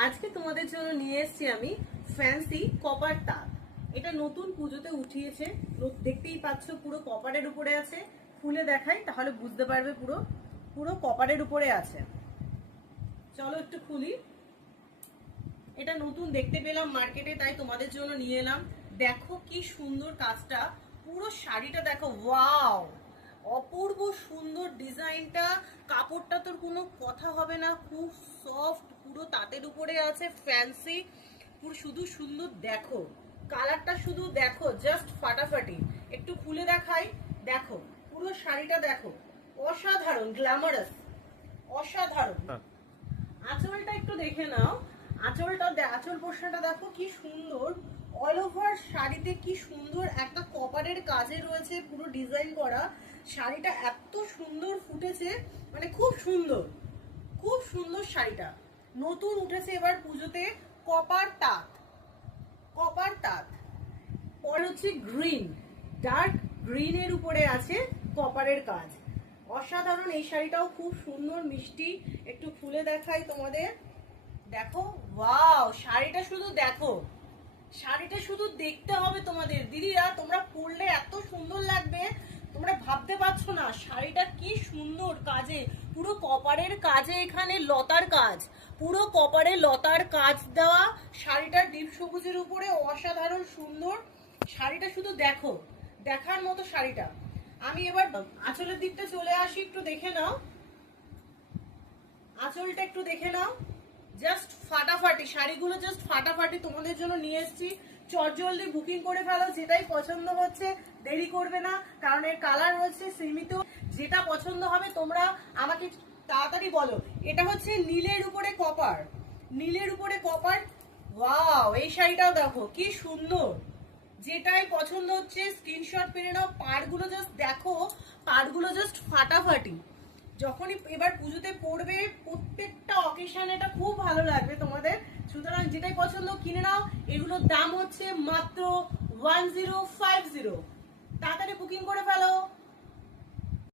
আজকে তোমাদের জন্য নিয়ে এসেছি আমি ফ্যান্সি কপার তাক। এটা নতুন পুজোতে উঠিয়েছে, দেখতেই পাচ্ছ পুরো কপারের উপরে আছে। খুলে দেখাই তাহলে বুঝতে পারবে, পুরো পুরো কপারের উপরে আছে। চলো একটু খুলি। এটা নতুন দেখতে পেলাম মার্কেটে, তাই তোমাদের জন্য নিয়ে এলাম। দেখো কি সুন্দর কাজটা, পুরো শাড়িটা দেখো, ওয়াও অপূর্ব সুন্দর ডিজাইনটা। কাপড়টা তোর কোনো কথা হবে না, খুব সফট, পুরো তাঁতের উপরে আছে, ফ্যান্সি পুরো শুধু সুন্দর। দেখো কালারটা শুধু দেখো, জাস্ট ফাটাফাটি। একটু খুলে দেখাই, দেখো পুরো শাড়িটা দেখো, অসাধারণ গ্ল্যামারাস, অসাধারণ। আঁচলটা একটু দেখে নাও, আঁচল পোর্শনটা দেখো কি সুন্দর, অল ওভার শাড়িতে কি সুন্দর একটা কপারের কাজে রয়েছে, পুরো ডিজাইন করা। শাড়িটা এত সুন্দর ফুটেছে, মানে খুব সুন্দর, খুব সুন্দর শাড়িটা। নতুন উঠেছে এবার পুজোতে কপার তাঁত, কপার তাঁত। পরে হচ্ছে গ্রিন, ডার্ক গ্রিনের উপরে আছে কপারের কাজ, অসাধারণ। এই শাড়িটাও খুব সুন্দর মিষ্টি। একটু খুলে দেখাই তোমাদের, দেখো ওয়াও, শাড়িটা শুধু দেখো, শাড়িটা শুধু দেখতে হবে তোমাদের দিদিরা, তোমরা পরলে এত সুন্দর লাগবে, তোমরা ভাবতে পারছো না শাড়িটা কি সুন্দর কাজে, পুরো কপারের কাজে, এখানে লতার কাজ, পুরো কপারে লতার কাজ দেওয়া। শাড়িটা ডিপ সবুজের উপরে অসাধারণ সুন্দর। শাড়িটা শুধু দেখো, দেখার মতো শাড়িটা। আমি এবার আঁচলের দিকটা চলে আসি, একটু দেখে নাও, আঁচলটা একটু দেখে নাও, জাস্ট ফাটাফাটি শাড়িগুলো, জাস্ট ফাটাফাটি তোমাদের জন্য নিয়ে এসেছি। চটজলদি বুকিং করে ফেলো, যেটাই পছন্দ হচ্ছে দেরি করবে না, কারণ এর কালার রয়েছে সীমিত। যেটা পছন্দ হবে তোমরা আমাকে তাড়াতাড়ি বলো। এটা হচ্ছে নীলের উপরে কপার, নীলের উপরে কপার, ওয়াও। এই শাড়িটাও দেখো কি সুন্দর, যেটাই পছন্দ হচ্ছে স্ক্রিনশট মেরে নাও। পাড়গুলো জাস্ট দেখো, পাড়গুলো জাস্ট ফাটাফাটি। যখনই এবার পুজোতে পড়বে, প্রত্যেকটা অকেশন এটা খুব ভালো লাগবে তোমাদের। সুতরাং যেটাই পছন্দ কিনে নাও। এগুলোর দাম হচ্ছে মাত্র 1050। তাড়াতাড়ি বুকিং করে ফেলো।